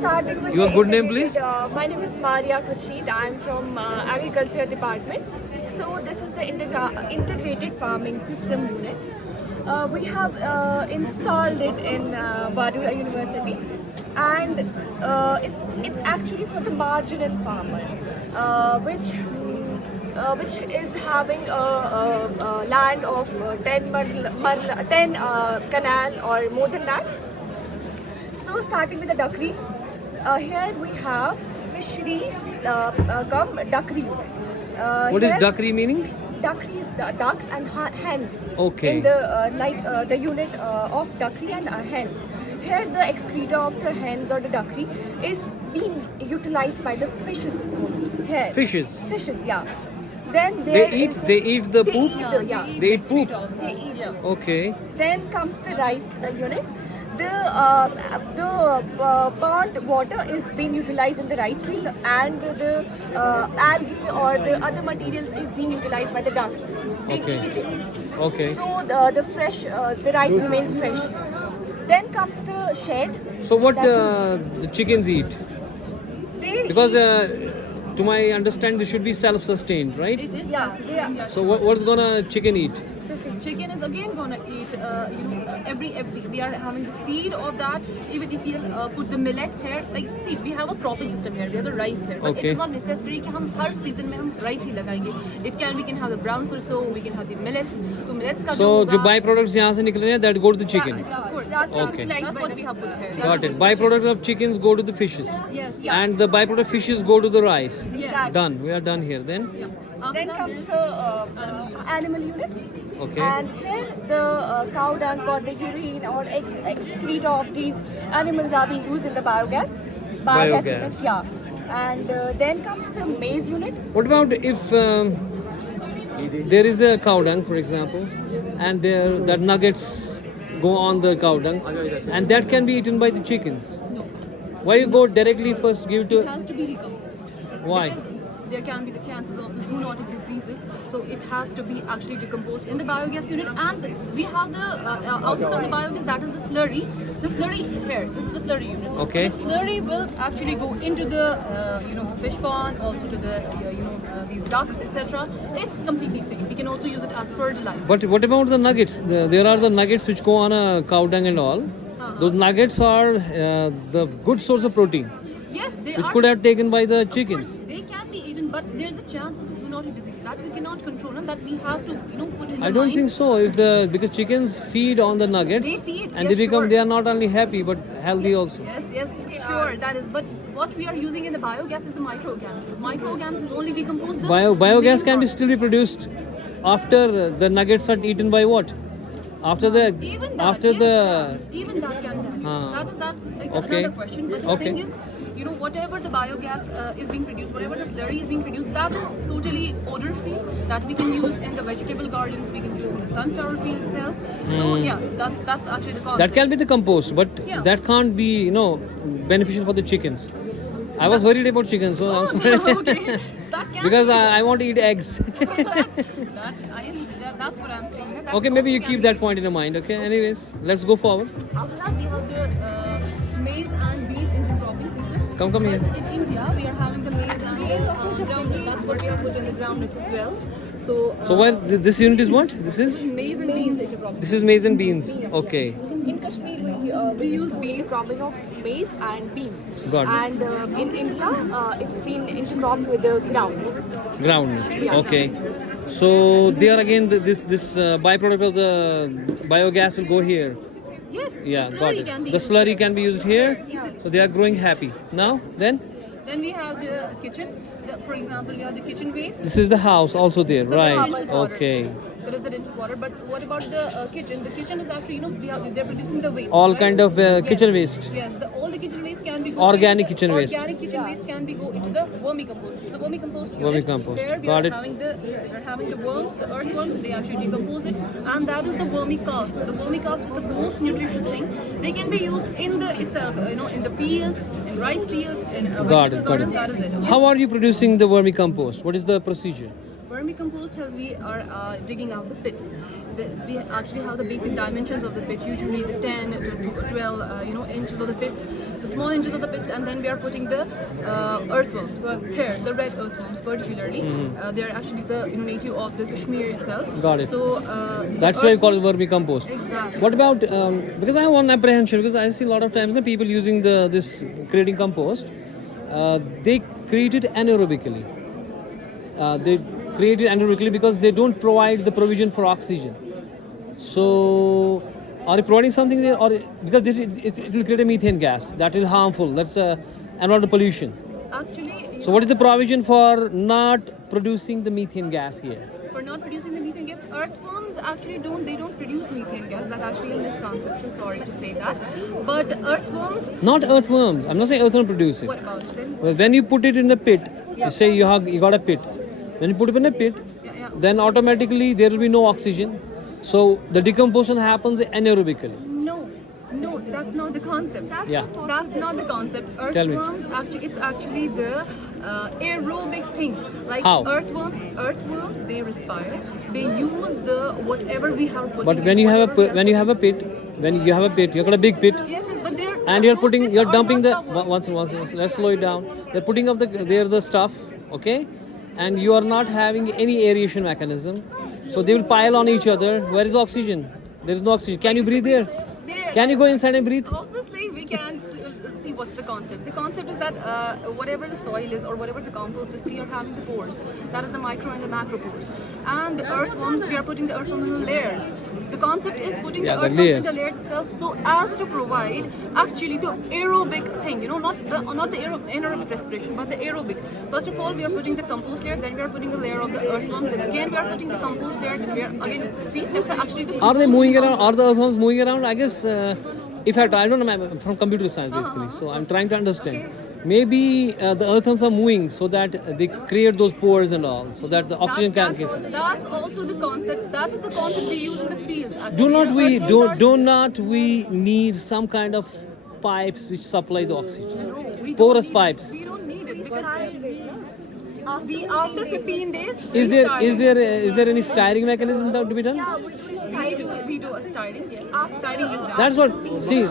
starting with Your the good name, integrated, please? My name is Maria Khurshid. I'm from Agriculture Department. So this is the integrated farming system unit. We have installed it in Vadodara University, and it's actually for the marginal farmer, which is having a land of 10 canal or more than that. So starting with the duckery, here we have fisheries come duckery unit. What is Here duckery meaning? Duckery is the ducks and hens. Okay. In the the unit of duckery and hens. Here the excreta of the hens or the duckery is being utilized by the fishes only. Here. Fishes? Fishes, yeah. Then They there eat. is They eat the they poop. eat the, yeah. They eat poop. They eat them. Okay. Then comes the rice unit. The pond water is being utilized in the rice field, and the algae or the other materials is being utilized by the ducks. They Okay. eat it. Okay. So the rice remains fresh. Then comes the shed. So what That's the chickens eat? they Because to my understanding, they should be self-sustained, right? It is Yeah, self-sustained, yeah. yes. So what's gonna chicken eat? Chicken is again gonna eat, every we are having the feed of that. Even if we put the millets here, like see, we have a cropping system here. We have the rice here, but Okay. it's not necessary कि हम हर season में हम rice ही लगाएंगे. We can have the brown सरसों, we can have the millets. तो millets का So जो जो होगा, by products यहाँ से निकले हैं, that go to the chicken. of course, Okay. that's what we have put here. Got it. Byproduct of chickens go to the fishes. Yes. And the byproduct of fishes go to the rice. Yes. Done. We are done here then. Yeah. After Then that, comes there is the animal unit. Okay. And here the cow dung or the urine or excreta of these animals are being used in the biogas. Biogas. Unit, yeah. And then comes the maize unit. What about if there is a cow dung, for example, and there that nuggets go on the cow dung, and that can be eaten by the chickens? no. Why you go directly first give it It to? has to be decomposed. Why? Because there can be the chances of the zoonotic diseases, so it has to be actually decomposed in the biogas unit. And we have the output of the biogas, that is the slurry. The slurry here, this is the slurry unit. Okay. So the slurry will actually go into the fish pond, also to the these ducks, etc. It's completely safe. We can also use it as fertilizer. But what about the nuggets? There are the nuggets which go on a cow dung and all. Those nuggets are the good source of protein, Yes, they which are. could have taken by the Of course, chickens. they can be eaten, but there's a chance of the zoonotic disease that we cannot control and that we have to, put in the I don't mind. think so. Because chickens feed on the nuggets, They feed, and yes, they sure. are not only happy but healthy also. Yes, sure, that is. But what we are using in the biogas is the microorganisms. Microorganisms only decompose the Biogas main can be part. still be produced after the nuggets are eaten by what? After the Even that, after yes, the even that can be used. That's like Okay. another question. But the Okay. thing is, whatever the biogas is being produced, whatever the slurry is being produced, that is totally odor free. That we can use in the vegetable gardens. We can use in the sunflower field itself. So yeah, that's actually the concept. that can be the compost, but Yeah. that can't be beneficial for the chickens. I was worried about chickens, so I'm sorry. Okay, that can Because be. I want to eat eggs. That's what I'm saying. That Okay, maybe you also keep can that point in your mind. Okay, anyways, let's go forward. be. After that, we have the maize and bean intercropping system. Come But here. in India, we are having the maize and the groundnuts. That's what we have put in the groundnuts as well. So, So where this unit is what? This this is is maize and beans intercropping. this is maize and beans. Okay. In Kashmir, we use intercropping of maize and beans. Got it. And in India, it's been intercropped with the ground. Ground. Yeah. Okay. So there again, this byproduct of the biogas will go here. Yes, Yeah, the got slurry it. can be The used slurry here. can be used here. Easily. So they are growing happy. Now, then Then we have the kitchen. For example, we have the kitchen waste. this is the house also there, The right? residential water. Okay. The residential water. But what about the kitchen? The kitchen is actually, they're producing the waste. All right? kind of kitchen waste. Yes, all the kitchen waste can be Organic kitchen waste. Organic kitchen waste can be go into the vermicompost. So vermicompost unit, Vermicompost. where we Got are it. having the worms, the earthworms. They actually decompose it, and that is the vermicast. The vermicast is the most nutritious thing. They can be used in the itself, in the fields, in rice fields, in Got vegetable it. Got gardens. it. That is it. Okay? How are you producing the vermicompost? What is the procedure? Vermicompost has we are digging out the pits. We actually have the basic dimensions of the pit, usually the 10 to 12 inches of the pits, the small inches of the pits, and then we are putting the earthworms. So here, the red earthworms particularly, they are actually the native of the Kashmir itself. Got it. So That's why you call it vermicompost. Exactly. What about because I have one apprehension, because I see a lot of times the people using this creating compost, they create it anaerobically. They create it anaerobically because they don't provide the provision for oxygen. So are you providing something there, or because it will create a methane gas that is harmful? That's environmental pollution. Actually, So what is the provision for not producing the methane gas here? for not producing the methane gas, earthworms actually don't produce methane gas. That's actually a misconception. Sorry to say that, but earthworms. Not earthworms. I'm not saying earthworm produce it. What about them? Well, when you put it in the pit, Yeah. you say you got a pit. When you put it in a pit, Yeah. then automatically there will be no oxygen. So the decomposition happens anaerobically. No, that's not the concept. Yeah. That's not the concept. Tell me. Earthworms it's actually the aerobic thing. Like How? earthworms, they respire. They use the whatever we have put. But when you have a pit, you've got a big pit, Yes, but they're and you're those pits you're are dumping the not covered. once. Let's slow it down. They're putting up the stuff, okay, and you are not having any aeration mechanism, so they will pile on each other. Where is oxygen? There is no oxygen. Can you breathe there? Can you go inside and breathe? Obviously, we can see what's the concept. The concept is that whatever the soil is or whatever the compost is, we are having the pores. That is the micro and the macro pores. And the earthworms, we are putting the earthworms in the layers. The concept is putting Yeah, the the earthworms layers. in the layers itself so as to provide actually the aerobic thing, not the anaerobic respiration, but the aerobic. First of all, we are putting the compost layer, then we are putting the layer of the earthworm, then again we are putting the compost layer, then we are again, see, that's actually the Are they moving around? compost. Are the earthworms moving around? I guess if I don't know, I'm from computer science basically, so I'm trying to understand. Maybe the earthworms are moving so that they create those pores and all, so that the oxygen can get. That's also the concept. That is the concept we use in the fields. Actually. Do not we need some kind of pipes which supply the oxygen? We don't Porous need it. pipes. We don't need it because we after 15 days. Is there any styring mechanism to be done? we do a styling? Yes. Styling is done. That's what. See.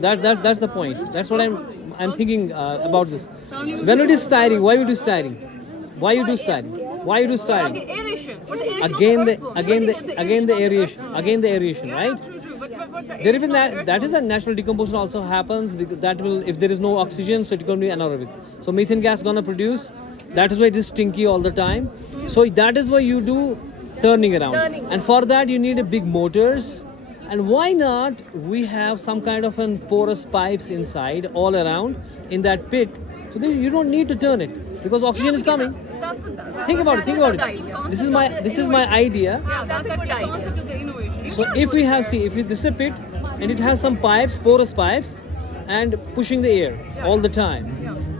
That's the point. That's what I'm thinking about this. So when it is styring, why we do styring? Why you do styring? Why you do styring? Okay, aeration. But the aeration Again of the earthworm. again But the again the aeration. earthworm. Again the aeration, Yeah, right? true. But the There even aeration of that is a earthworm- natural decomposition also happens, because that will, if there is no oxygen, so it will be anaerobic. So methane gas gonna produce. That is why it is stinky all the time. So that is why you do turning around. And for that you need a big motors. And why not we have some kind of an porous pipes inside all around in that pit, so that you don't need to turn it because oxygen is coming. Think about it. This is my idea. Yeah, that's a good idea. Concept of the innovation. So if this is a pit and it has some pipes, porous pipes, and pushing the air all the time,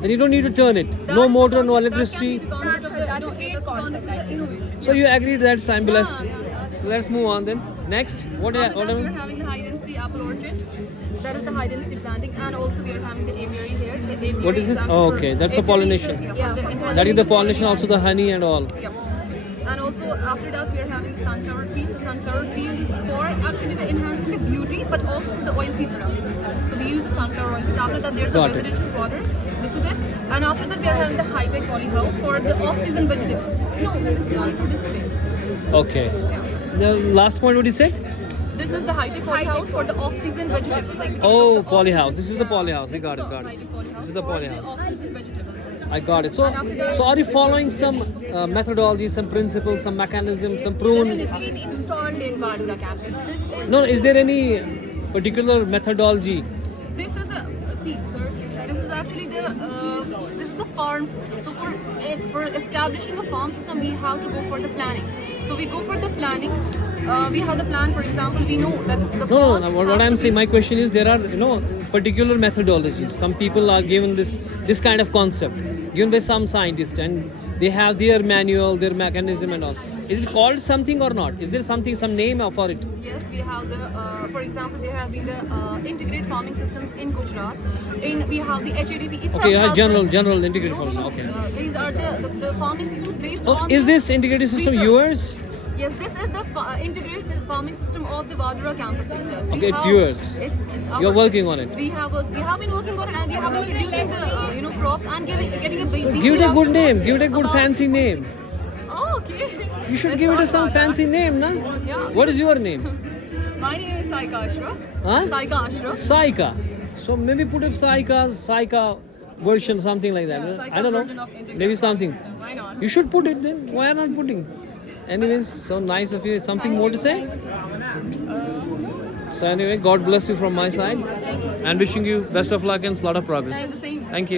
then you don't need to turn it. No motor, no electricity. That's the concept of the innovation. So you agreed that I'm blessed. So let's move on then. Next, what After that, we are am having the high density apple orchards. That is the high density planting, and also we are having the aviary here. The aviary What is this? actually Oh, for- okay, that's for aviary pollination. Yeah, the that is the pollination, also the honey and all. Yep. And also after that we are having the sunflower field. The sunflower field is for actually the enhancing the beauty, but also for the oil seed production. So we use the sunflower oil. After that there's Got a it. residential quarter. This is it. And after that we are having the high-tech polyhouse for the off-season vegetables. No, this is only for display. Okay. Yeah. The last point, what you said? This is the high-tech polyhouse for the off-season vegetables. Like Oh, the polyhouse. off-season- This is the yeah. polyhouse. I This got is it, the got it. high-tech polyhouse This is the for polyhouse. off-season vegetables. I got it. So are you following some methodology, some principles, some mechanism, some prune? It's been installed in Vadura campus. This is No, is there any particular methodology? This is a see, sir. This is actually the farm system. So for establishing a farm system, we have to go for the planning. So we go for the planning. We have the plan. For example, we know that the No. pond What has I'm to saying, be- my question is, there are particular methodologies. Some people are given this kind of concept given by some scientist, and they have their manual, their mechanism, and all. Is it called something or not? Is there something, some name for it? Yes, we have the, for example, there have been the integrated farming systems in Gujarat. We have the HADP itself. Okay, has general integrated No, farming. no, no. Okay. These are the farming systems based Oh, on. is the this integrated system research. yours? Yes, this is the integrated farming system of the Vadra campus itself. Okay, it's yours. It's our You're working on it. We have been working on it, and we have been producing the crops and getting a big. So give it a good name. Give it a good fancy name. Oh, okay. You should Let's give it talk some about that. fancy name, na? Yeah. What is your name? My name is Saika Ashra. Huh? Saika Ashra. Saika. So maybe put it Saika version, something like that. Yeah, I don't version know. of integrated Maybe farming something. system. Why not? You should put it then. Why not putting? Anyways, so nice of you. Something more to say? So anyway, God bless you from my side, and wishing you best of luck and lot of progress. Thank you. Thank you.